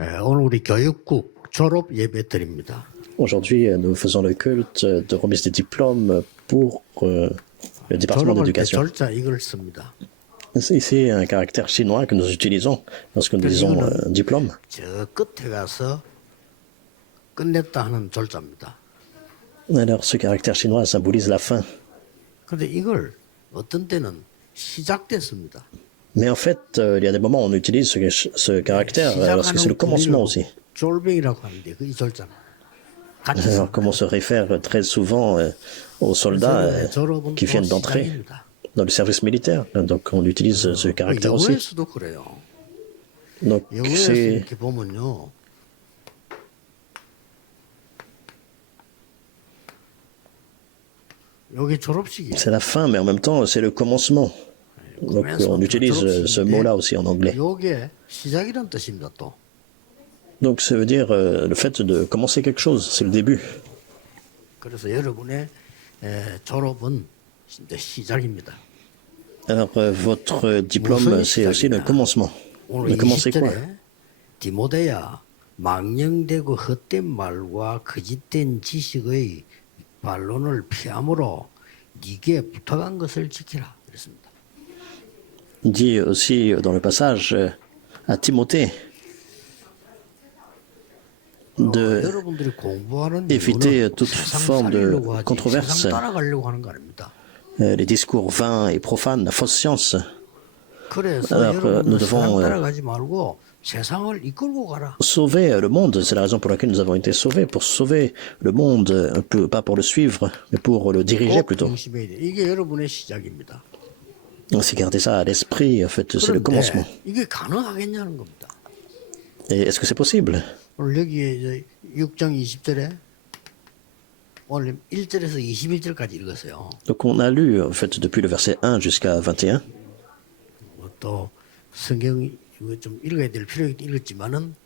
오늘 우리 교육국 졸업 예배 드립니다. Aujourd'hui, nous faisons le culte de remise des diplômes pour le département 졸업할 때 d'éducation. 절자 이걸 씁니다. C'est ici un caractère chinois que nous utilisons lorsque nous disons diplôme. 저 끝에 가서 끝냈다 하는 절자입니다. Alors, ce caractère chinois symbolise la fin. 그런데 이걸 어떤 때는 시작됐습니다. Mais en fait, il y a des moments où on utilise ce caractère lorsque c'est le commencement aussi. 졸뱅이라고 하는데 그 이 절자는 같이 Alors, comme on se réfère très souvent aux soldats qui viennent d'entrer dans le service militaire, donc on utilise ce caractère aussi. 영어에서도 그래요. Donc 영어에서 c'est 이렇게 보면요. 여기 졸업식이 la fin, mais en même temps, c'est le commencement. Donc on utilise ce mot-là aussi en anglais. 요게 시작이란 뜻입니다. 또 Donc ça veut dire le fait de commencer quelque chose, c'est le début. 그래서 여러분의 졸업은 이제 시작입니다. Alors votre diplôme, c'est aussi le commencement. 오늘 Le commencer quoi? 20절에 디모데야 망령되고 헛된 말과 거짓된 지식의 반론을 피함으로 네게 부탁한 것을 지키라 그랬습니다. Il dit aussi dans le passage à Timothée de 여러분들이 공부하는 éviter 이유는 toute 세상 forme de 살려고 하지 controverse, 세상 따라가려고 하는 거 아닙니다. les discours vains et profanes, la fausse science. 그래서 Alors, 여러분들 nous 세상 devons 따라가지 말고 세상을 이끌고 가라. Sauver le monde, c'est la raison pour laquelle nous avons été sauvés, pour sauver le monde, un peu, pas pour le suivre, mais pour le diriger 꼭 plutôt. 중심해야 돼. 이게 여러분의 시작입니다. C'est garder ça à l'esprit, en fait, c'est le commencement. 이게 가능하겠냐는 겁니다. Et est-ce que c'est possible? 오늘 여기에 6장 20절에 오늘 1절에서 21절까지 읽었어요. Donc on a lu, en fait, depuis le verset 1 jusqu'à 21. 또 성경 이거 좀 읽어야 될 필요가 읽었지만은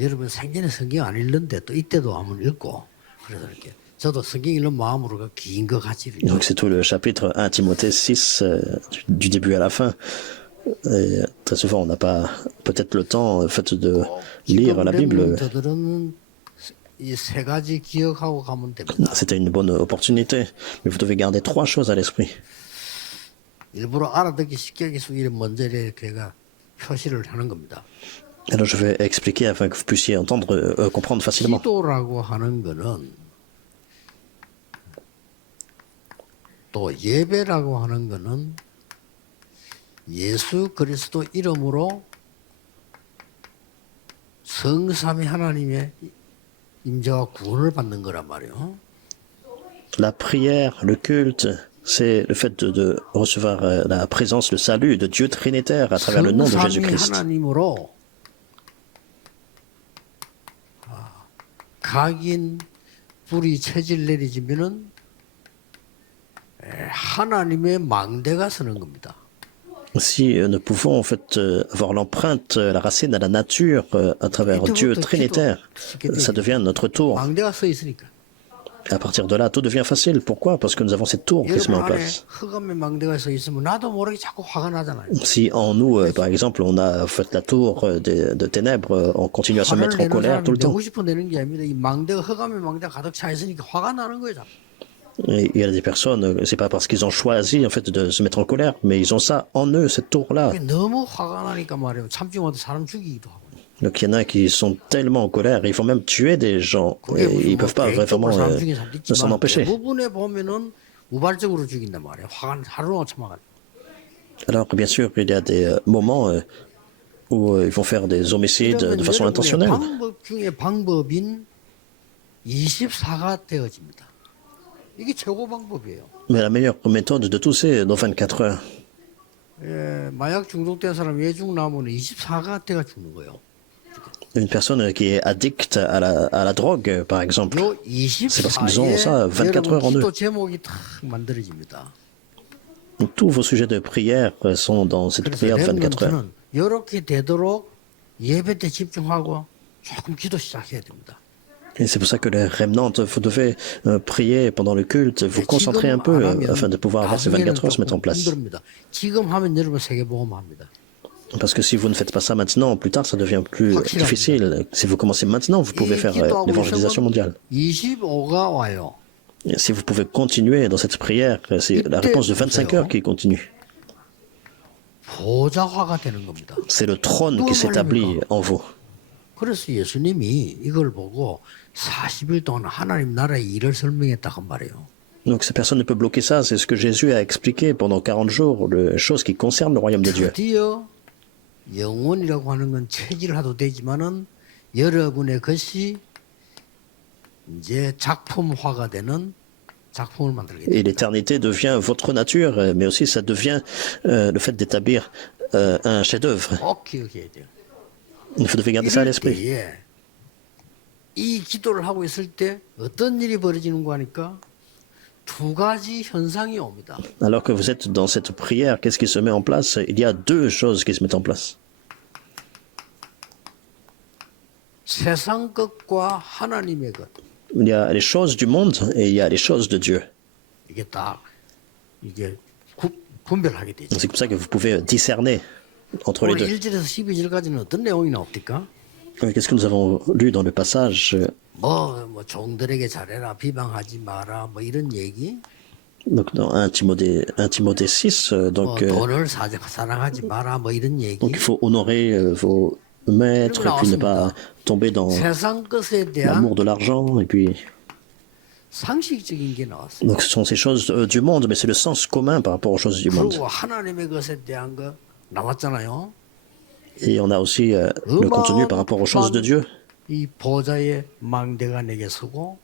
여러분 생전에 성경 안 읽는데 또 이때도 한번 읽고 그래서 이렇게 저도 성경 읽는 마음으로 긴 거 같이 읽어요. Donc c'est tout le chapitre 1 Timothée 6, du début à la fin. Et très souvent, on n'a pas peut-être le temps, en fait, de lire la Bible. 이세 가지 기억하고 가면 됩니다. C'était une bonne opportunité, mais vous devez garder trois choses à l'esprit. 일부러 알아듣기 쉽게 하기 위해서 이런 먼저 이렇게 표시를 하는 겁니다. Alors je vais expliquer afin que vous puissiez entendre, comprendre facilement. 기도라고 하는 거는 또 예배라고 하는 거는 예수 그리스도 이름으로 성삼위 하나님의 임재와 구원을 받는 거란 말이에요. La prière, le culte, c'est le fait de recevoir la présence, le salut de Dieu Trinitaire à travers le nom de 성삼위 Jésus-Christ. 하나님으로 각인 불이 체질 내리지면은 하나님의 망대가 서는 겁니다. Si nous pouvons en fait avoir l'empreinte, la racine à la nature à travers Dieu Trinitaire, ça devient notre tour. 망대가 서 있으니까. À partir de là, tout devient facile. Pourquoi? Parce que nous avons cette tour qui se met en 여러분 안에 place. 흑암의 망대가 서 있으면 나도 모르게 자꾸 화가 나잖아요. Si en nous, par exemple, on a fait la tour de ténèbres, on continue à se 화를 mettre en 내는 colère tout 사람이 le temps. 내고 싶어 내는 게 아닙니다. 이 망대가 흑암의 망대가 가득 차 있으니까 화가 나는 거예요. 자꾸. Et il y a des personnes, c'est pas parce qu'ils ont choisi en fait de se mettre en colère, mais ils ont ça en eux, cette tour-là. 너무 화가 나니까 말이에요. 참지 못해 사람 죽이기도 하고. Donc il y en a qui sont tellement en colère, ils vont même tuer des gens. Et ils peuvent pas vraiment s'en empêcher. 대부분에 보면은 우발적으로 죽인단 말이에요. 화가 하루 참아가지고. Alors bien sûr, il y a des moments où ils vont faire des homicides de façon intentionnelle. 방법 중에 방법인 24가 되어집니다. 이게 최고 방법이에요. Mais la meilleure méthode de tout, c'est dans 24 heures. 마약 중독된 사람 예중 나오면 24가 때가 죽는 거예요. Une personne qui est addicte à la drogue, par exemple, 요 c'est parce qu'ils ont ça 24 heures en eux. 기도 제목이 탁 만들어집니다. Tous vos sujets de prière sont dans cette 그래서 prière de 24 heures. 렘넌트는 이렇게 되도록 예배 때 집중하고 조금 기도 시작해야 됩니다. Et c'est pour ça que les remnantes, vous devez prier pendant le culte, vous concentrer un peu afin de pouvoir avoir ces 24 heures se mettre en place. 힘듭니다. 지금 하면 여러분 세계복음 합니다. Parce que si vous ne faites pas ça maintenant, plus tard, ça devient plus 확실합니다. difficile. Si vous commencez maintenant, vous pouvez 이 faire 기도하고 l'évangélisation mondiale. 25가 와요. Et si vous pouvez continuer dans cette prière, c'est la réponse de 25 heures qui continue. 보좌화가 되는 겁니다. C'est le trône qui s'établit en vous. 그래서 예수님이 이걸 보고 40일 동안 하나님 나라의 일을 설명했다고 말이에요. Donc cette personne ne peut bloquer ça, c'est ce que Jésus a expliqué pendant 40 jours, les choses qui concernent le royaume de Dieu. 드디어 영혼이라고 하는 건 체질화도 되지만은 여러분의 것이 이제 작품화가 되는 작품을 만들게 Et 됩니다. l'éternité devient votre nature, mais aussi ça devient le fait d'établir un chef-d'œuvre. 꼭 기억해야 돼요. Il faut garder ça à 이럴 l'esprit. 때에 이 기도를 하고 있을 때 어떤 일이 벌어지는 거 하니까 두 가지 현상이 옵니다. Alors que vous êtes dans cette prière, qu'est-ce qui se met en place? Il y a deux choses qui se mettent en place. 세상 것과 하나님의 것. Il y a les choses du monde et il y a les choses de Dieu. 이게 딱 이게 분별하게 되죠. C'est comme ça que vous pouvez discerner entre les 오늘 deux. 1절에서 12절까지는 어떤 내용이 나옵니까? Qu'est-ce que nous avons lu dans le passage? 뭐 종들에게 잘해라, 비방하지 마라, 뭐 이런 얘기. Donc dans 1 Timothée 6, donc 돈을 사랑하지 마라, 뭐 이런 얘기. il faut honorer vos maîtres et puis ne pas tomber dans 세상 것에 대한 l'amour de l'argent et puis 상식적인 게 나왔어요. donc ce sont ces choses du monde, mais c'est le sens commun par rapport aux choses du monde. 그리고 하나님의 것에 대한 거 나왔잖아요. Et on a aussi le contenu par rapport aux choses de Dieu. 이 보좌의 망대가 내게 서고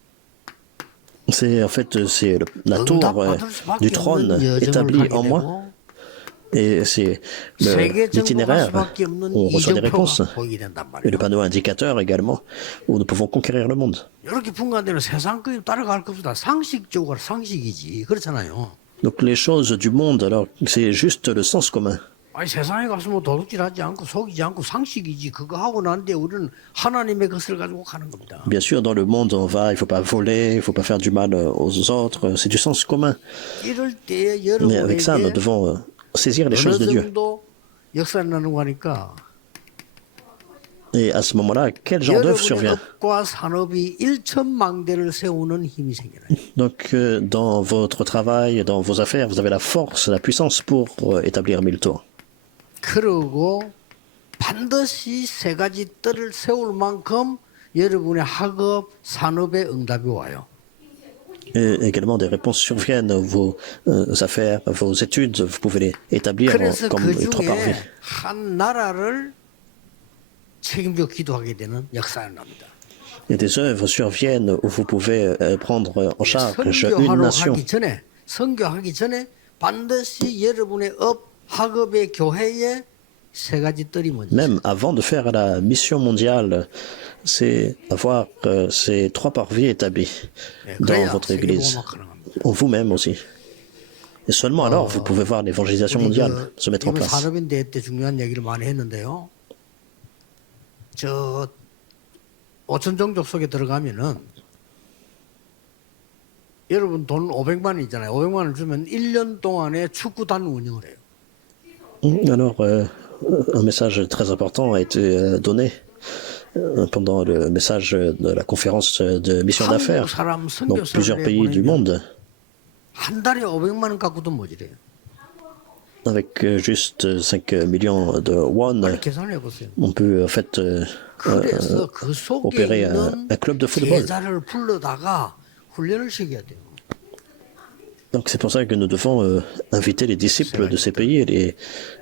C'est en fait c'est la tour 응답받을 수밖에 du 없는 trône 여정을 établie 가게 en moi. 되고 Et c'est 세계 정보가 l'itinéraire 수밖에 없는 où on reçoit des réponses. 이정표가 보이게 된단 Et le 말이에요. panneau indicateur également, où nous pouvons conquérir le monde. 이렇게 분간되는 세상 거 따라갈 것보다 상식적으로 상식이지 그렇잖아요. Donc les choses du monde, alors c'est juste le sens commun. 아니 세상에 가서 뭐 도둑질하지 않고 속이지 않고 상식이지 그거 하고 난데 우리는 하나님의 것을 가지고 가는 겁니다. Bien sûr, dans le monde, on va, il faut pas voler, il faut pas faire du mal aux autres, c'est du sens commun. 이럴 때에 Mais avec ça, nous 여러분에게 devons saisir les 어느 choses de Dieu. 정도 역사를 나누고 하니까 Et à ce moment-là, quel genre d'œuvre 여러분의 survient? 업과 산업이 일천망대를 세우는 힘이 생겨나요. Donc, dans votre travail, dans vos affaires, vous avez la force, la puissance pour établir 1000 tours. 그러고 반드시 세 가지 뜰을 세울 만큼 여러분의 학업, 산업에 응답이 와요. Et également, des réponses surviennent à vos affaires, à vos études, vous pouvez les établir 그래서 comme 그 trois parvis. 중에 한 나라를 책임져 기도하게 되는 역사가 납니다. Et des œuvres surviennent où vous pouvez prendre en charge une 선교하러 nation. 선교하기 전에 반드시 여러분의 업, 학업의 교회에 세 가지 뜰이 먼저. Même avant de faire la mission mondiale, c'est avoir ces trois parvis établis dans 그래야 votre 세계 église, 복음화 가능합니다. en vous-même aussi. Et seulement alors, vous pouvez voir l'évangélisation mondiale se mettre en 이번 place. 산업인대 때 중요한 얘기를 많이 했는데요. 저 5천 종족 속에 들어가면은 여러분 돈 500만 원 있잖아요. 500만 원을 주면 1년 동안에 축구단 운영을 해요. Alors, un message très important a été donné pendant le message de la conférence de mission 한국 d'affaires 사람 dans plusieurs 선교사를 pays du 보내면 monde. 한 달에 500만 원 갖고도 모자래요. Avec juste 5 millions de won, 빨리 계산해 보세요. on peut en fait 그래서 그 속에 opérer 있는 un club de football. 제자를 불러다가 훈련을 시켜야 돼요. Donc c'est pour ça que nous devons inviter les disciples de ces pays et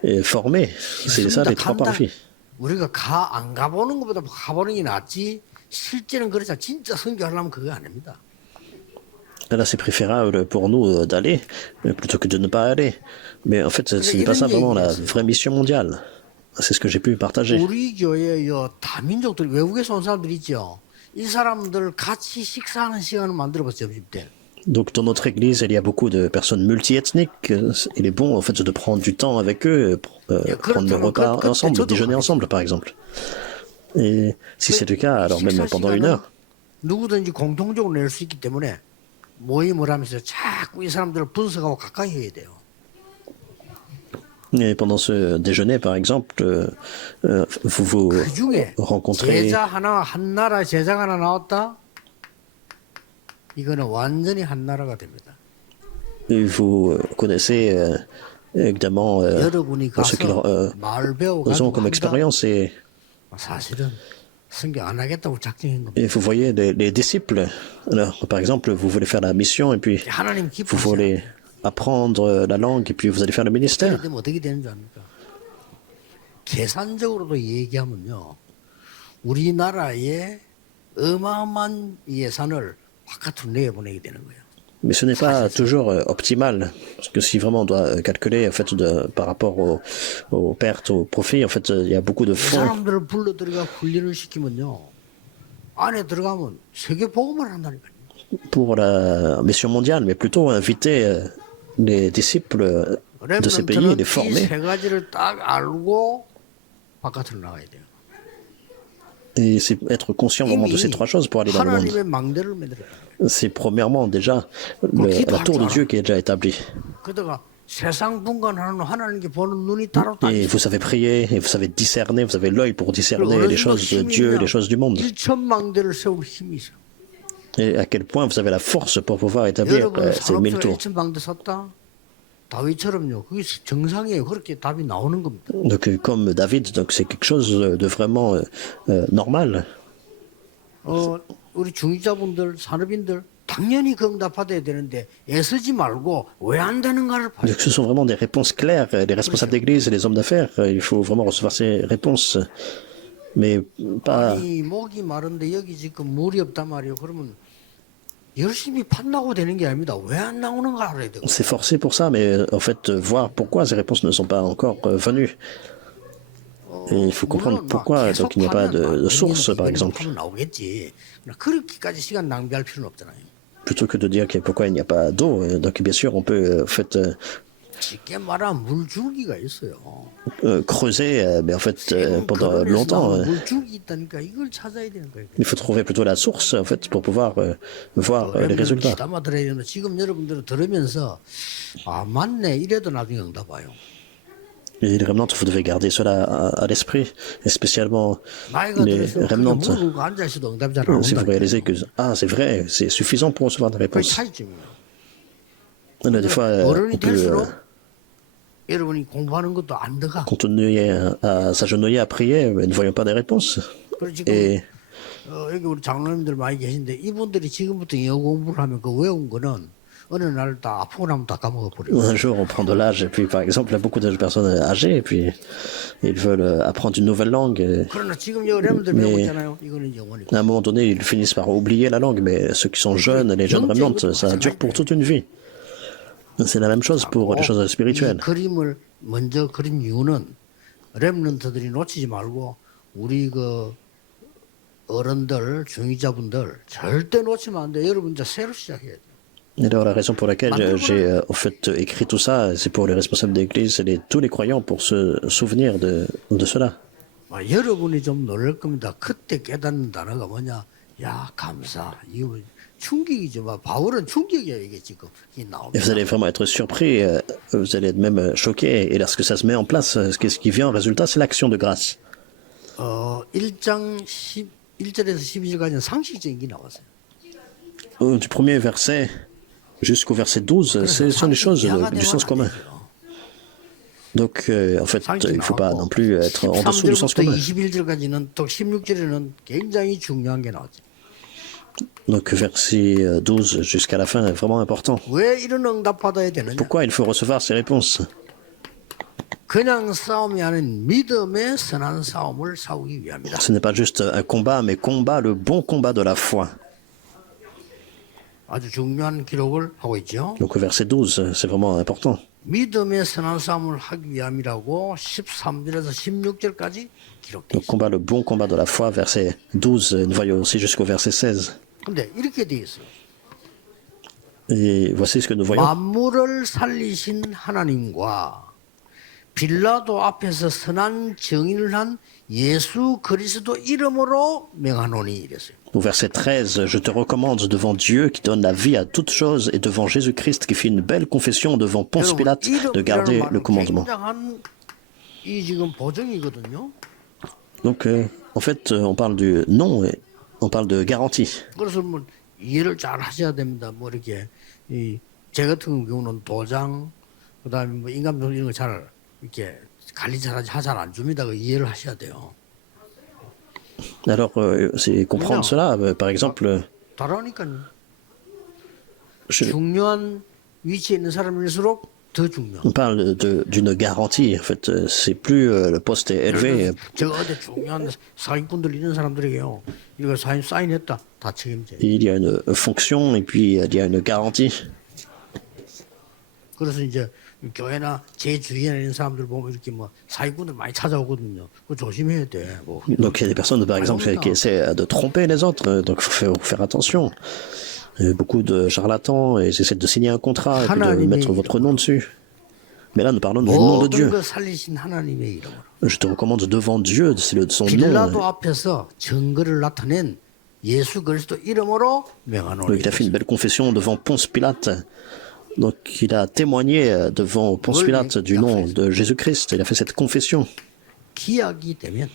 les former. C'est ça les trois parvis. 우리가 안 가보는 것보다 가보는 게 낫지. 실제는 그렇지. 진짜 선교하려면 그거 아닙니다. Là, c'est préférable pour nous d'aller plutôt que de ne pas aller. Mais en fait, ce n'est pas ça vraiment la vraie mission mondiale. C'est ce que j'ai pu partager. 우리 교회에 다민족들 외국에서 온 사람들 있죠. 이 사람들 같이 식사하는 시간을 만들어봤어요. 점심 때. Donc dans notre église, il y a beaucoup de personnes multiethniques. Il est bon en fait de prendre du temps avec eux, prendre le repas ensemble, déjeuner ensemble par exemple. Et si c'est le cas, alors même pendant 1 heure. 누구든지 공통적으로 낼 수 있기 때문에 모임을 하면서 자꾸 이 사람들을 분석하고 가까이 해야 돼요. Et pendant ce déjeuner, par exemple, vous vous 그 중에 rencontrez, 제자 하나 한 나라 제자가 하나 나왔다. 이거는 완전히 한 나라가 됩니다. et vous connaissez évidemment 여러분이 ce qu'ils 가서 말 ont 배워가지고 comme 한다. expérience 사실은 성경 안 하겠다고 작정한 겁니다. et vous voyez les disciples. Alors, par exemple, vous voulez faire la mission et puis 하나님 vous 기쁘시죠. voulez apprendre la langue et puis vous allez faire le ministère. 그러면 어떻게 되는 줄 압니까? 계산적으로도 얘기하면요, 우리나라의 어마어마한 예산을 바깥으로 내보내게 되는 거예요. Mais ce n'est pas toujours optimal, parce que si vraiment on doit calculer en fait par rapport aux pertes, aux profits, en fait il y a beaucoup de 이 fonds. 사람들을 불러 들어가 훈련을 시키면요, 안에 들어가면 세계 복음을 한다니까요. Pour la mission mondiale, mais plutôt inviter les disciples de ces pays et les 렘넌트는 이 former. 세 가지를 딱 알고 바깥으로 나가야 돼요. Et c'est être conscient vraiment de ces trois choses pour aller dans le monde. 하나님의 망대를 만들어요. C'est premièrement déjà la tour de Dieu qui est déjà établie. 그러다가 세상 분간하는 하나님께 보는 눈이 따로 다 Et 있어요. vous savez prier, et vous savez discerner, vous avez l'œil pour discerner les choses de Dieu et les choses du monde. 1,000망대를 세울 힘이 있어요. Et à quel point vous avez la force pour pouvoir établir 여러분 ces 1000 산업체가 tours. 1,000망대 섰다? 다윗처럼요. 그게 정상이에요. 그렇게 답이 나오는 겁니다. Donc comme David, donc c'est quelque chose de vraiment normal. 우리 중위자분들, 산업인들 당연히 그 응답 받아야 되는데 애쓰지 말고 왜 안 되는가를 봐요. Donc ce sont vraiment des réponses claires. Les responsables d'église et les hommes d'affaires, il faut vraiment recevoir ces réponses. Mais pas... 아니 목이 마른데 여기 지금 물이 없단 말이에요. 그러면 열심히 판다고 되는 게 아닙니다. 왜 안 나오는가 알아야 되고. C'est forcé pour ça, mais en fait, voir pourquoi ces réponses ne sont pas encore venues. Et il faut comprendre pourquoi donc, il n'y a pas de source, par exemple. 나오겠지. 그렇게까지 시간 낭비할 필요는 없잖아요. Plutôt que de dire pourquoi il n'y a pas d'eau. Donc bien sûr, on peut en fait 쉽게 말하면 물줄기가 있어요. creuser, mais en fait pendant longtemps. 물줄기 있다니까 이걸 찾아야 되는 거예요. Il faut trouver plutôt la source en fait pour pouvoir voir les résultats. 담아 들어야 되는데 지금 여러분들은 들으면서 아 맞네 이래도 나중에 응답 와요. Et les remnants, vous devez garder cela à l'esprit, et spécialement 나이가 les 들어서 remnants. 무릎 꿇고 앉아 있어도 응답이 잘 Si vous 나온다. réalisez que c'est vrai, c'est suffisant pour recevoir des 그게 réponses. 차이점이에요. Des fois, 어른이 on peut 될수록 여러분이 공부하는 것도 안 들어가. continuer à s'agenouiller à prier, mais ne voyons pas des réponses. 그리고 지금 Et 여기 우리 장로님들 많이 계신데 이분들이 지금부터 영어 공부를 하면 그 외운 거는 어느 날 다 아프고 나면 다 까먹어 버려요. un jour, on prend de l'âge, et puis par exemple, il y a beaucoup de personnes âgées, et puis ils veulent apprendre une nouvelle langue. Et 그러나 지금 여러분들 배우고 있잖아요. 이거는 영원이고. à un moment donné, ils finissent par oublier la langue, mais ceux qui sont jeunes, les jeunes remnants, ça dure pour toute une vie. C'est la même chose pour les choses 이 spirituelles. 그림을 먼저 그린 이유는 렘넌트들이 놓치지 말고 우리 그 어른들, 중위자분들 절대 놓치면 안 돼. 여러분 이제 새로 시작해야 돼. Et alors, la raison pour laquelle j'ai en fait écrit tout ça, c'est pour les responsables d'église et tous les croyants pour se souvenir de cela. 여러분이 좀 놀랄 겁니다. 그때 깨닫는 단어가 뭐냐? 야 감사. 이거 충격이죠. 바울은 충격이야 이게 지금 이 Et 나옵니다. vous allez vraiment être surpris, vous allez être même choqués. Et lorsque ça se met en place, ce qui vient en résultat, c'est l'action de grâce. 1장 11절에서 12절까지는 상식적인 게 나왔어요. Du premier verset jusqu'au verset 12, ce sont des choses du sens commun. Donc, en fait, il ne faut pas non plus être en dessous du sens 13절부터 commun. 21절까지는 또 16절에는 굉장히 중요한 게 나왔죠. Donc, verset 12 jusqu'à la fin est vraiment important. 왜 이런 응답 받아야 되느냐? Pourquoi il faut recevoir ces réponses? 그냥 싸움이 아닌 믿음의 선한 싸움을 싸우기 위함이다. Ce n'est pas juste un combat, mais combat, le bon combat de la foi. 아주 중요한 기록을 하고 있죠. Donc, au verset 12, c'est vraiment important. 믿음의 선한 싸움을 하기 위함이라고 13절에서 16절까지 기록돼 Donc, 있습니다. combat le bon combat de la foi, verset 12, nous voyons aussi jusqu'au verset 16. 근데 이렇게 돼 있어요. Et voici ce que nous voyons. 만물을 살리신 하나님과 빌라도 앞에서 선한 증인을 한 예수 그리스도 이름으로 명하노니 이랬어요. Au verset 13, je te recommande devant Dieu qui donne la vie à toutes choses et devant Jésus-Christ qui fit une belle confession devant Ponce Pilate de garder le commandement. 굉장한 이 지금 보증이거든요. Donc, en fait, on parle du nom et on parle de garantie. 그래서 뭐 이해를 잘 하셔야 됩니다. 뭐 이렇게 제 같은 경우는 도장, 그다음에 뭐 인감도장 이런 거 잘 이렇게 관리 잘 안 줍니다. 그 이해를 하셔야 돼요. Alors, c'est comprendre cela. Par exemple, 다르니까요. je- 중요한 위치에 있는 사람일수록 더 중요. on parle d'une garantie. En fait, c'est plus le poste est élevé. 제가 어디 중요한 사기꾼들 있는 사람들에게요. 이거 사인했다. 다 책임져요. Il y a une fonction et puis il y a une garantie. 그래서 이제 교회나 제 주위에 있는 사람들 보면 이렇게 뭐 사기꾼들 많이 찾아오거든요. 그거 조심해야 돼. 뭐. Donc, il y a des personnes, par exemple, qui essaient de tromper les autres. Donc, il faut faire attention. Il y a beaucoup de charlatans et ils essaient de signer un contrat et puis de mettre votre nom dessus. Mais là, nous parlons du nom de 모든 Dieu. 걸 살리신 하나님의 이름으로. Je te recommande devant Dieu, c'est son 빌라도 nom. 앞에서 증거를 나타낸 예수 그리스도 이름으로 명하노니. Donc, il a fait une belle confession devant Ponce Pilate. Donc, il a témoigné devant Ponce Pilate du nom de Jésus-Christ. Il a fait cette confession. 기약이 되면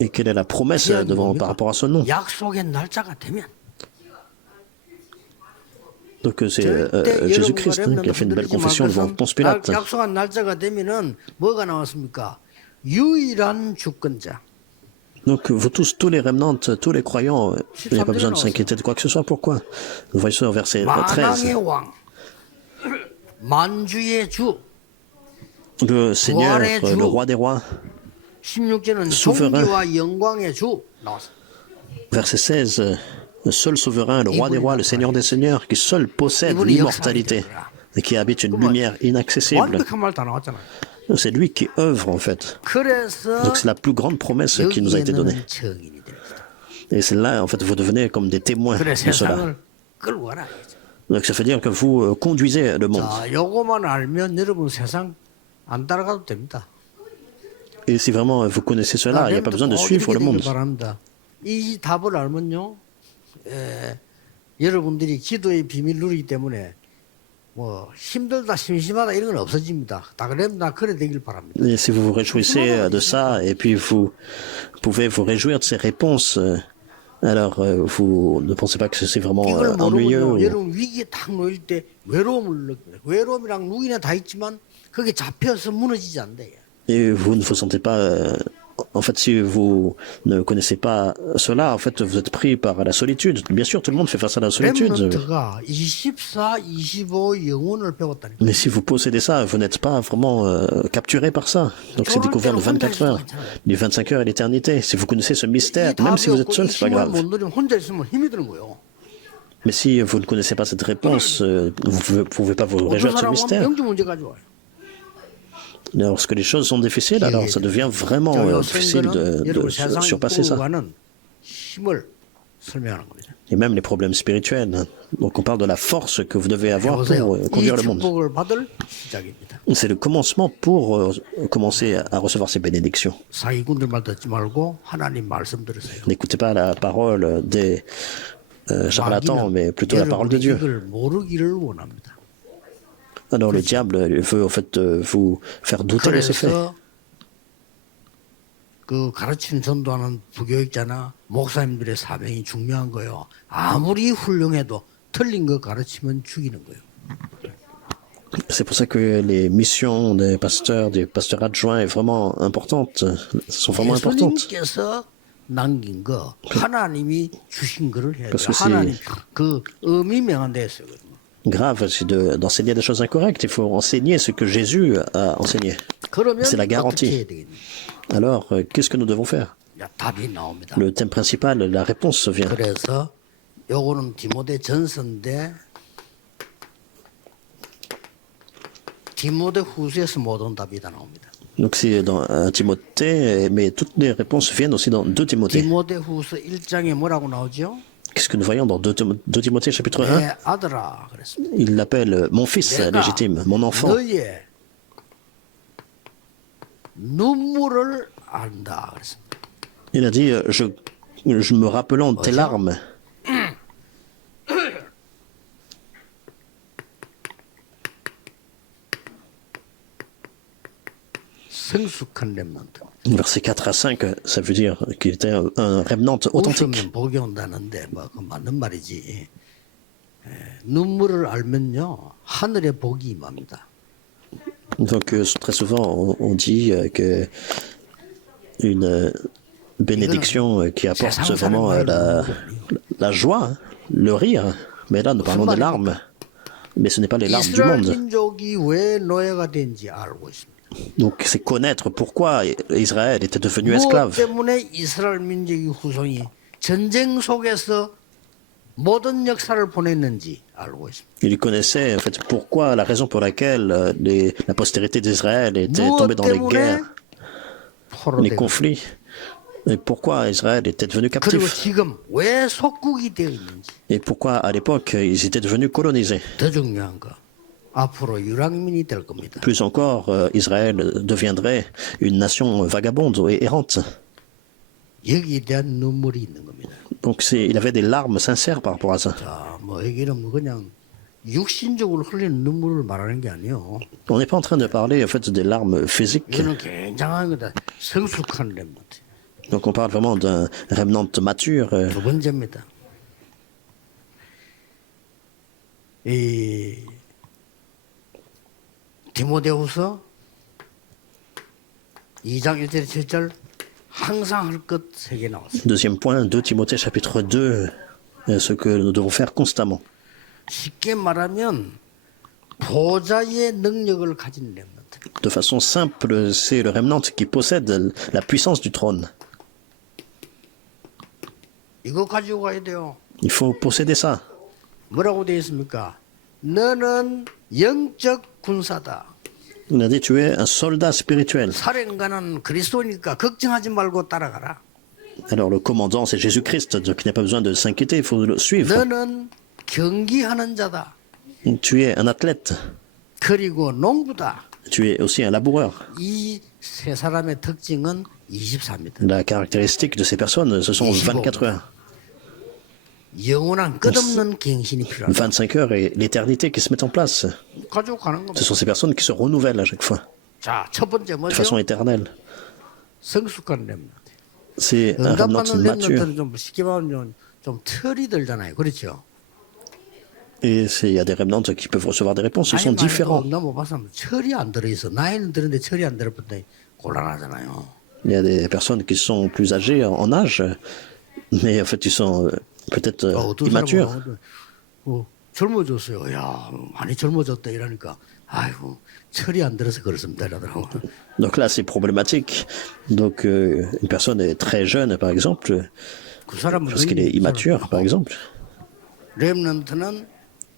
Et quelle est la promesse par rapport à ce nom? 약속의 날짜가 되면 Donc, c'est Jésus-Christ qui a fait une belle confession devant Ponce Pilate. 약속한 날짜가 되면은 뭐가 na왔습니까? 유일한 주권자. Donc, vous tous les remnants, tous les croyants, il n'y a pas besoin de s'inquiéter de quoi que ce soit. Pourquoi? Vous voyez ça au verset 13. 만왕의 왕, 만주의 주. Le Seigneur, le roi des rois. 16절은 souverain. 존귀와 영광의 주 나왔어요. Verset 16. Le seul souverain, le roi des rois, le Seigneur des seigneurs, qui seul possède l'immortalité et qui habite une lumière inaccessible. 완벽한 말 다 나왔잖아요. C'est lui qui œuvre en fait. 그래서 Donc c'est la plus grande promesse qui nous a été donnée. 여기에는 증인이 됩니다. Et c'est là, en fait, vous devenez comme des témoins 그래 de cela. 세상을 끌고 가라. Donc ça veut dire que vous conduisez le monde. 자, 요거만 알면 여러분 세상 안 따라가도 됩니다. Et si vraiment vous connaissez cela, il n'y a pas besoin de suivre le monde. 바랍니다. 이 답을 알면요, 여러분들이 기도의 비밀 누리기 때문에 뭐 힘들다, 심심하다 이런 건 없어집니다. 다 그래 되길 바랍니다. Et si vous vous réjouissez de ça, et puis vous pouvez vous réjouir de ces réponses, alors vous ne pensez pas que c'est vraiment 이걸 ennuyeux. 모르면요, 여러분 위기에 딱 놓일 때 외로움을 느껴요. 외로움이랑 누구나 다 있지만 그게 잡혀서 무너지지 않대요. Et vous ne vous sentez pas... en fait, si vous ne connaissez pas cela, en fait, vous êtes pris par la solitude. Bien sûr, tout le monde fait face à la solitude. 렘넌트가 24, 25 영혼을 배웠다니까. Mais si vous possédez ça, vous n'êtes pas vraiment capturé par ça. Donc c'est découvert de 24 heures. Les 25 heures et l'éternité. Si vous connaissez ce mystère, même si vous êtes seul, c'est pas grave. 못 누리면 혼자 있으면 힘이 드는 거예요. Mais si vous ne connaissez pas cette réponse, vous ne pouvez pas vous réjouir de ce 어떤 사람은 mystère. 영주 문제 가져와요. Lorsque les choses sont difficiles, alors ça devient vraiment difficile de surpasser ça. 힘을 설명하는 겁니다. Et même les problèmes spirituels. Donc on parle de la force que vous devez avoir pour 이 conduire le monde. 축복을 받을 시작입니다. C'est le commencement pour commencer à recevoir ces bénédictions. 사기꾼들 말 듣지 말고 하나님 말씀 들으세요. N'écoutez pas la parole des charlatans, mais plutôt la parole de Dieu. 이걸 모르기를 원합니다. Alors le diable veut en fait vous faire douter de ces faits. 그래서 그 가르치는 전도하는 부교육자나 목사님들의 사명이 중요한 거예요. 아무리 훌륭해도 틀린 거 가르치면 죽이는 거예요. C'est pour ça que les missions des pasteurs adjoints est vraiment importantes, sont vraiment importantes. 예수님께서 남긴 거 하나님이 주신 거를 해야 돼요. Parce que 하나님 그 의미 명한 데였어요. Grave, c'est d'enseigner des choses incorrectes. Il faut enseigner ce que Jésus a enseigné. 그러면 C'est la 어떻게 해야 garantie. 되겠니? Alors, qu'est-ce que nous devons faire? 야, 답이 나옵니다. Le thème principal, la réponse vient. 그래서 요거는 디모데 전서인데 디모데 후서에서 모든 답이 다 나옵니다. Donc c'est dans 1 Timothée, mais toutes les réponses viennent aussi dans 2 Timothée. 디모데 후서 1장에 뭐라고 나오죠? Qu'est-ce que nous voyons dans 2 Timothée chapitre 1? 내 아들아 그랬습니다. Il l'appelle mon fils légitime, mon enfant. 너의 눈물을 안다 그랬습니다. Il a dit, je me rappelant tes larmes. 성숙한 렘넌트. Versets 4 à 5, ça veut dire qu'il était un remnant authentique. 웃으면 복이 온다는데 뭐 그 맞는 말이지. 눈물을 알면요 하늘의 복이 임합니다. Donc très souvent on dit que une bénédiction qui apporte vraiment la joie, hein, le rire. Mais là nous parlons des larmes. Mais ce n'est pas les larmes du 이스라엘 monde. 민족이 왜 노예가 된지 알고 있습니다. Donc c'est connaître pourquoi Israël était devenu 무엇 esclave. 때문에 이스라엘 민족의 후손이 전쟁 속에서 모든 역사를 보냈는지 알고 있습니다. Il connaissait en fait pourquoi, la raison pour laquelle la postérité d'Israël était tombée dans les guerres, les conflits, et pourquoi Israël était devenu 그리고 captif, 지금 왜 속국이 되어 있는지. et pourquoi à l'époque ils étaient devenus colonisés. 더 중요한 거 앞으로 유랑민이 될 겁니다. Plus encore, Israël deviendrait une nation vagabonde et errante. 여기에 대한 눈물이 있는 겁니다. Donc il avait des larmes sincères par rapport à ça. 자, 뭐 여기는 뭐 그냥 육신적으로 흘리는 눈물을 말하는 게 아니에요. On n'est pas en train de parler en fait des larmes physiques. 이거는 굉장한 거다. 성숙한 렘넌트. Donc on parle vraiment d'un remnant mature. 두 번째입니다. 이 디모데후서 2장 1절 7절 항상 할 것 세 개 나왔어요. Deuxième point, 2 Timothée chapitre 2, ce que nous devons faire constamment. 쉽게 말하면 보좌의 능력을 가진 렘넌트. De façon simple, c'est le remnant qui possède la puissance du trône. 이거 가지고 가야 돼요. Il faut posséder ça. 뭐라고 되어 있습니까? 너는 영적 군사다. Il a dit, tu es un soldat spirituel. 사령관은 그리스도니까 걱정하지 말고 따라가라. Alors le commandant, c'est Jésus-Christ, donc il n'y a pas besoin de s'inquiéter, il faut le suivre. 너는 경기하는 자다. Tu es un athlète, 그리고 농부다. tu es aussi un laboureur. 이 세 사람의 특징은 24입니다. La caractéristique de ces personnes, ce sont 24 heures. 영원한 끝없는 갱신이 필요하다. 25 heures et l'éternité qui se met en place. 가지고 가는 Ce 겁니다. sont ces personnes qui se renouvellent à chaque fois, 자, 첫 번째 de façon 뭐죠? éternelle. 성숙한 렘넌트. C'est un remnant 응답받는 mature. 렘넌트는 좀 쉽게 말하면 좀 털이 들잖아요. 그렇죠? Et il y a des remnants qui peuvent recevoir des réponses, ils sont 나이 많이 différents. 또 응답 못 받으면 철이 안 들어있어. 나이는 들었는데 철이 안 들어버리니 곤란하잖아요. Il y a des personnes qui sont plus âgées en âge, mais en fait ils sont peut-être 어떤 immatures. 사람은 젊어졌어요. 야, 많이 젊어졌다 이러니까 아이고 철이 안 들어서 그렇습니다 이러더라고. Donc là c'est problématique. Donc une personne est très jeune par exemple, 그 사람은 parce qu'il est immature par exemple. 렘넌트는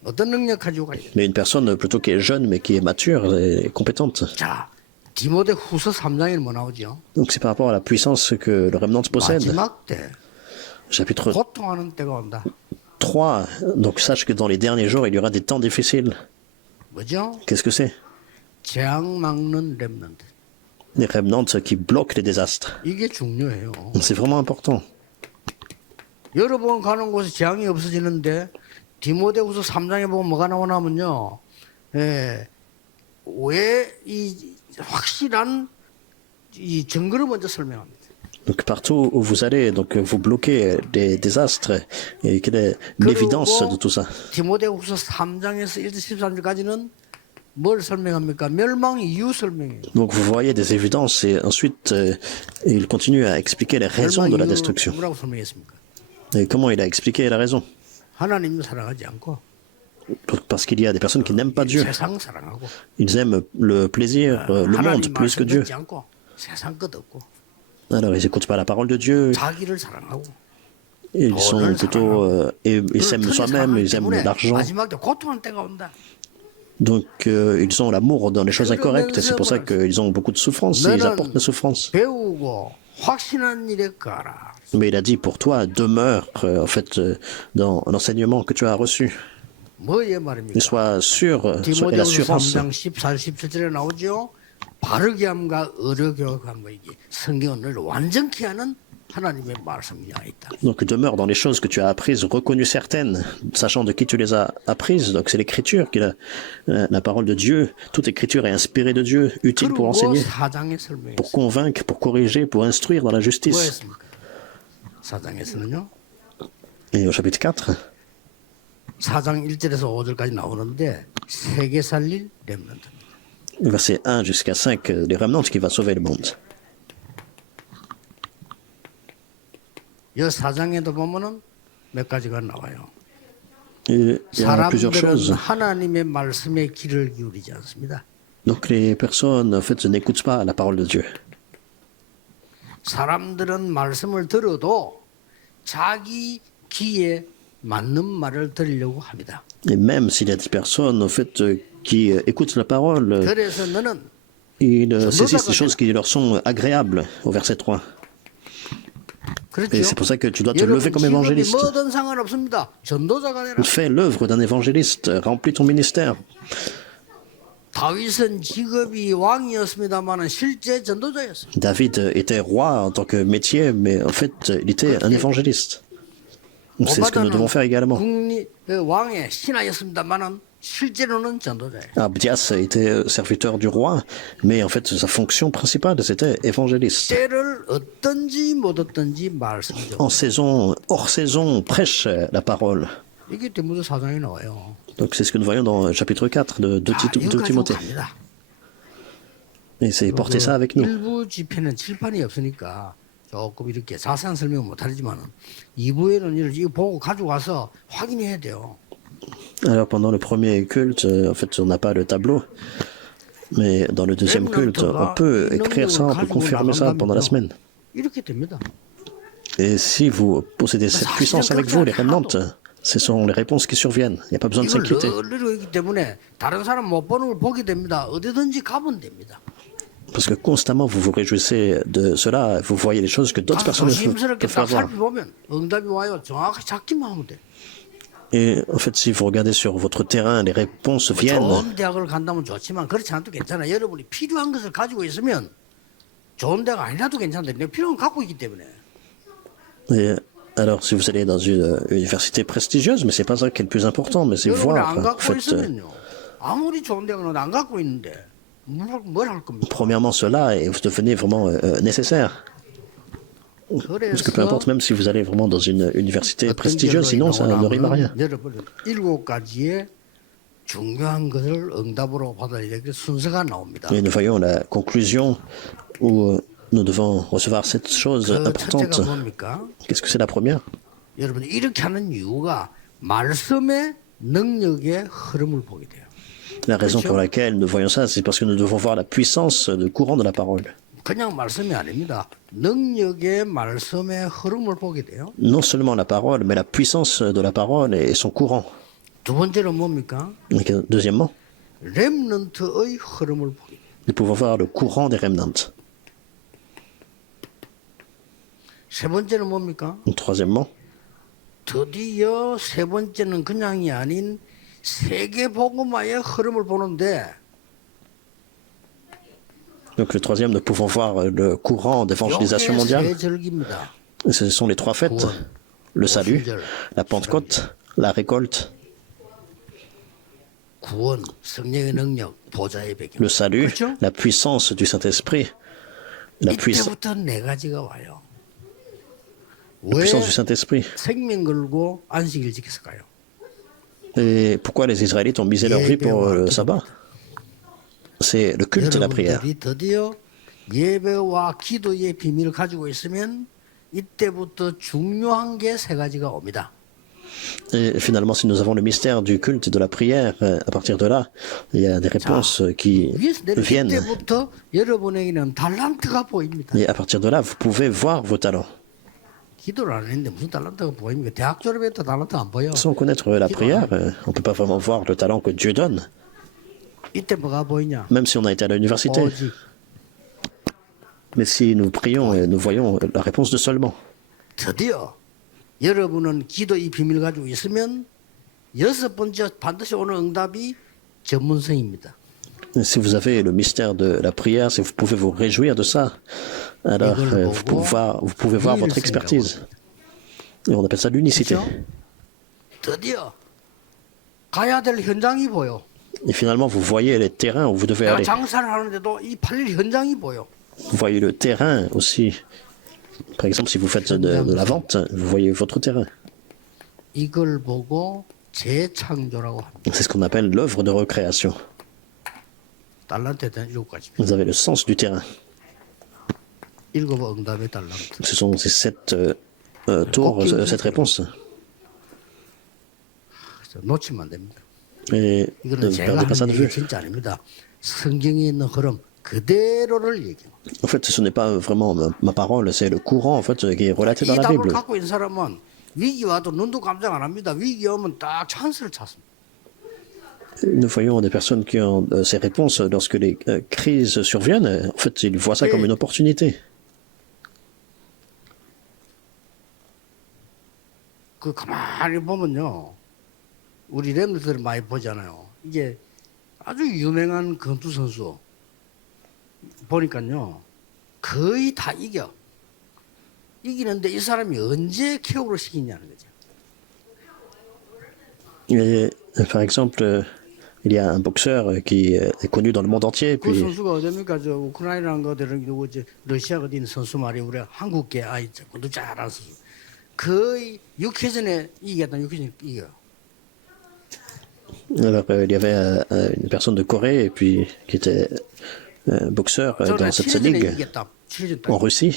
어떤 능력 가지고 가요? Mais une personne plutôt qui est jeune mais qui est mature et compétente. 자, 디모데 후서 3장에 뭐 나오죠? Donc c'est par rapport à la puissance que le remnant possède. 마지막 때 Chapitre 고통하는 때가 온다. 3, donc sache que dans les derniers jours il y aura des temps difficiles. 뭐죠? Qu'est-ce que c'est? 재앙 막는 렘넌트. Les remnants qui bloquent les désastres. 이게 중요해요. C'est vraiment important. 여러 번 가는 곳에 재앙이 없어지는데 디모데후서 3장에 보면 뭐가 나오냐면요. 왜 이 확실한 이 증거를 먼저 설명합니다. Donc partout où vous allez, donc vous bloquez les désastres et quelle est l'évidence de tout ça. 디모데후서 3장에서 1절 13절까지는 뭘 설명합니까? 멸망 이유 설명해요. Donc vous voyez des évidences et ensuite il continue à expliquer les raisons de la destruction. 뭐라고 설명했습니까? Et comment il a expliqué la raison? 하나님을 사랑하지 않고 Parce qu'il y a des personnes qui n'aiment pas Dieu. 세상 사랑하고 Ils aiment le plaisir, le monde 하나님 plus que 말씀 Dieu. 듣지 않고 세상 것 없고 Alors ils n'écoutent pas la parole de Dieu. 자기를 사랑하고 Ils sont plutôt, ils s'aiment soi-même, ils aiment l'argent. 마지막에 고통할 때가 온다. Donc ils ont l'amour dans les choses incorrectes et c'est pour ça qu'ils ont beaucoup de souffrances et ils apportent la souffrance. 배우고 확신한 일에 가라. Mais il a dit pour toi, demeure en fait dans l'enseignement que tu as reçu. 뭐의 말입니까? Et sois sûr, et 디모데후서 l'assurance. 3장 14, 17절에 나오죠. 바르게 함과 의료교육함과 이게 성경을 완전케 하는 하나님의 말씀이 있다. Donc demeure dans les choses que tu as apprises, reconnues certaines, sachant de qui tu les as apprises. Donc c'est l'écriture, qui est la parole de Dieu. Toute écriture est inspirée de Dieu, utile pour 그리고 enseigner, 사장에 설명했어요. pour convaincre, pour corriger, pour instruire dans la justice. 뭐였습니까? 사장에서는요. Et au chapitre 4, 4장 1절에서 5절까지 나오는데 세계 살릴 렘넌트입니다. versets 1 jusqu'à 5, les remnants qui va sauver le monde. 이 4장에도 보면은 몇 가지가 나와요. Et il y a plusieurs 사람들은 choses. 하나님의 말씀에 귀를 기울이지 않습니다. Donc les personnes, en fait, n'écoutent pas la parole de Dieu. 사람들은 말씀을 들어도 자기 귀에 맞는 말을 들으려고 합니다. Et même s'il y a des personnes, en fait, qui écoutent la parole, 그래서 너는 ils saisissent les choses qui leur sont agréables, au verset 3. 그렇죠. Et c'est pour ça que tu dois te 여러분 lever comme 직업이 évangéliste. 뭐든 상관없습니다. 전도자가 되라. Fais l'œuvre d'un évangéliste, remplis ton ministère. 다윗은 직업이 왕이었습니다만은 실제 전도자였어요. David était roi en tant que métier, mais en fait, il était un évangéliste. Donc, c'est ce que nous devons faire également. 왕의 신하였습니다만은 실제로는 전도자예요. Abdias était serviteur du roi, mais en fait, sa fonction principale, c'était évangéliste. 때를 얻든지 못 얻든지 말씀이죠. En saison, hors saison, prêche la parole. 이게 디모데 4장에 나와요. Donc c'est ce que nous voyons dans le chapitre 4 de 이거 가지고 Timothée. 갑니다. Et c'est porter ça avec nous. 일부 집회는 칠판이 없으니까 조금 이렇게 자세한 설명 못하지만은 2부에는 이거 보고 가지고 와서 확인해야 돼요. Alors pendant le premier culte, en fait, on n'a pas le tableau. Mais dans le deuxième culte, on peut écrire ça, on peut confirmer ça pendant la semaine. 이렇게 됩니다. Et si vous possédez cette puissance avec vous, les remnantes, ce sont les réponses qui surviennent. Il n'y a pas besoin de 이걸 s'inquiéter. 늘리고 있기 때문에 다른 사람 못 보는 걸 보게 됩니다. 어디든지 가면 됩니다. Parce que constamment, vous vous réjouissez de cela, vous voyez les choses que d'autres 가서 personnes ne 조심스럽게 peuvent pas 딱 voir. 살펴보면 응답이 와요. 정확히 찾기만 하면 돼. Et en fait, si vous regardez sur votre terrain, les réponses viennent. 좋은 대학을 간다면 좋지만 그렇지 않아도 괜찮아. 여러분이 필요한 것을 가지고 있으면 좋은 대학 아니라도 괜찮은데 내가 필요한 걸 갖고 있기 때문에. Et alors, si vous allez dans une université prestigieuse, mais c'est pas ça qui est le plus important, mais c'est 여러분이 voir, 안 en 갖고 fait, 있으면요. 아무리 좋은 대학은 안 갖고 있는데 뭘 할 겁니까? premièrement cela, et vous devenez vraiment nécessaire. Parce que peu importe, même si vous allez vraiment dans une université prestigieuse, sinon ça ne rime à rien. 여러분 7가지의 중요한 것을 응답으로 받아야 될 순서가 나옵니다. Et nous voyons la conclusion où nous devons recevoir cette chose 그 importante. 첫째가 뭡니까? Qu'est-ce que c'est la première? 여러분 이렇게 하는 이유가 말씀의 능력의 흐름을 보게 돼요. La raison pour laquelle nous voyons ça, c'est parce que nous devons voir la puissance du courant de la parole. 그냥 말씀이 아닙니다. 능력의 말씀의 흐름을 보게 돼요. Non seulement la parole, mais la puissance de la parole et son courant. 두 번째는 뭡니까? Et deuxièmement, 렘넌트의 흐름을 보게 돼요. nous pouvons voir le courant des remnants. 세 번째는 뭡니까? Et troisièmement, 드디어 세 번째는 그냥이 아닌 세계 복음화의 흐름을 보는데 donc le troisième, nous pouvons voir le courant d'évangélisation 요게 mondiale. 세 절기입니다. Et ce sont les trois fêtes, le salut, la Pentecôte, la récolte. 구원, 성령의 능력, 보좌의 배경. Le salut, 그렇죠? la puissance du Saint-Esprit, la 이때부터 네 가지가 와요. 왜 puissance du Saint-Esprit. 생명 걸고 안식일 지켰을까요? Et pourquoi les Israélites ont misé leur vie pour le sabbat? C'est le culte et la prière. 여러분들이 드디어 예배와 기도의 비밀을 가지고 있으면 이때부터 중요한 게 세 가지가 옵니다. Et finalement, si nous avons le mystère du culte et de la prière, à partir de là, il y a des réponses qui 위에서 내려 viennent. 이때부터 여러분에게는 달란트가 보입니다. Et à partir de là, vous pouvez voir vos talents. 기도를 안 했는데 무슨 달란트가 보입니까? 대학 졸업했다 달란트 안 보여. Sans connaître la prière, on ne peut pas vraiment voir le talent que Dieu donne, 이때 뭐가 보이냐? même si on a été à l'université. 오직 Mais si nous prions et nous voyons la réponse de seulement. 드디어 여러분은 기도 이 비밀을 가지고 있으면 여섯 번째 반드시 오는 응답이 전문성입니다. Si vous avez le mystère de la prière, si vous pouvez vous réjouir de ça, alors vous pouvez voir votre expertise. Et on appelle ça l'unicité. 드디어 가야 될 현장이 보여. Et finalement, vous voyez les terrains où vous devez 내가 aller. 장사를 하는데도 이 팔릴 현장이 보여. Vous voyez le terrain aussi. Par exemple, si vous faites de la vente, vous voyez votre terrain. 이걸 보고 재창조라고 합니다. C'est ce qu'on appelle l'œuvre de recréation. 달란트에 대한 7가지. Vous avez le sens du terrain. 7 응답의 달란트. Ce sont ces 7 tours, cette réponse. 그래서 놓치면 안 됩니다. Et ne 이거는 제가 perdez pas ça 하는 de 얘기 vue. 진짜 아닙니다. 성경에 있는 흐름 그대로를 얘기해요. En fait, ce n'est pas vraiment ma parole, c'est le courant en fait, qui est relaté dans 이 la 답을 Bible. 갖고 있는 사람은 위기 와도 눈도 깜짝 안 합니다. 위기 오면 딱 찬스를 찾습니다. Nous voyons des personnes qui ont ces réponses lorsque les crises surviennent. En fait, ils voient ça comme une opportunité. 그 가만히 보면요, 우리 랩들을 많이 보잖아요. 이게 아주 유명한 권투 선수 보니까요, 거의 다 이겨. 이기는데 이 사람이 언제 KO를 시키냐는 거죠. Et, par exemple, il y a un boxeur qui est connu dans le monde entier. 그 Puis, 선수가 어딥니까? 저 우크라이나는 거들은 누구지? 러시아가 어디 있는 선수 말이 우리 한국계 아이 권투 잘하는 선수. 거의 6회전에 이겼다. 6회전에 이겨. alors, il y avait une personne de Corée et puis qui était boxeur dans cette ligue 이겼다. 7회전 en Russie.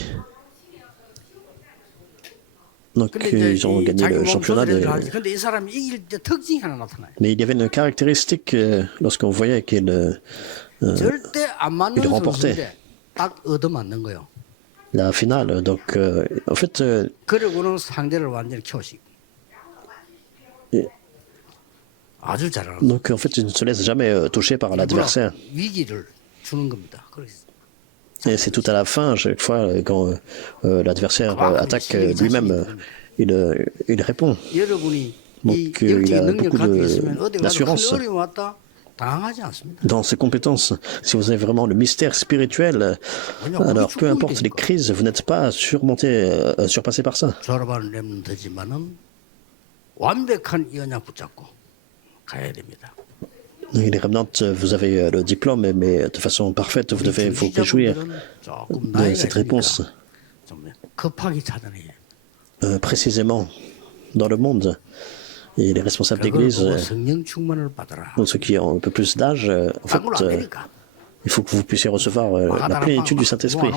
Donc, ils ont gagné le championnat. 근데 이 사람이 이길 때 특징이 하나 나타나요. Mais il y avait une caractéristique lorsqu'on voyait qu'il 절대 안 맞는 il remportait 선수인데 딱 얻어맞는 거예요. la finale. Donc, en fait, 그러고는 상대를 완전히 키워시고. 예. 아주 잘하는. donc, en fait, il ne se laisse jamais toucher par l'adversaire. 위기를 주는 겁니다. 그래서 Et c'est tout à la fin, chaque fois, quand l'adversaire attaque lui-même, il répond. 여러분이 이 Donc, il 영적인 a 능력 beaucoup 갖고 있으면 어디 가서 큰 d'assurance 어려움 왔다 당하지 않습니다. dans ses compétences. Si vous avez vraiment le mystère spirituel, alors peu importe les crises, vous n'êtes pas surpassé par ça. 졸업하는 렘넌트지만은 완벽한 이 언약 붙잡고 가야 됩니다. Et les remnants, vous avez le diplôme, mais de façon parfaite, vous devez vous réjouir 조금 de 나이가 cette réponse. 있으니까 좀 급하게 찾아내요. Précisément dans le monde. Et les responsables 그걸 d'église, 보고 성령 충만을 받아라. ceux qui ont un peu plus d'âge, en fait, 딴 걸로 안 되니까. il faut que vous puissiez recevoir la plénitude du Saint-Esprit.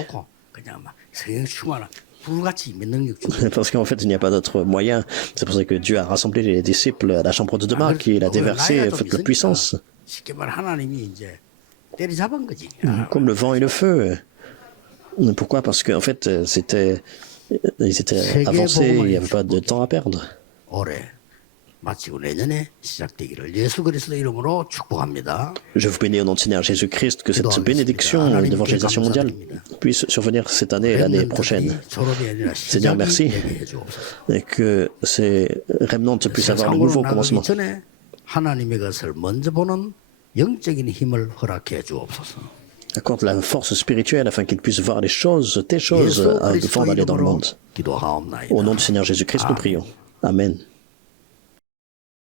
그냥 막 성령 충만한 불같이 있는 능력 주. Parce qu'en fait, il n'y a pas d'autre moyen. C'est pour ça que Dieu a rassemblé les disciples à la chambre de demain, qu'il a déversé en fait, la puissance, 쉽게 말 하나님이 이제 때리잡은 거지. comme le vent et le feu. Pourquoi? Parce qu'en fait, ils étaient avancés, il n'y avait pas de temps à perdre. 올해 마치고 내년에 시작되기를 예수 그리스도 이름으로 축복합니다. Je vous bénis au nom du Seigneur Jésus-Christ, que cette bénédiction d'évangélisation mondiale puisse survenir cette année et l'année prochaine. Seigneur, merci, et que ces remnants puissent avoir le nouveau commencement. 전에 하나님의 것을 먼저 보는 영적인 힘을 허락해 주옵소서. Accorde la force spirituelle afin qu'ils puissent voir les choses, tes choses, avant d'aller dans le monde. Au nom du Seigneur Jésus-Christ, nous prions. Amen.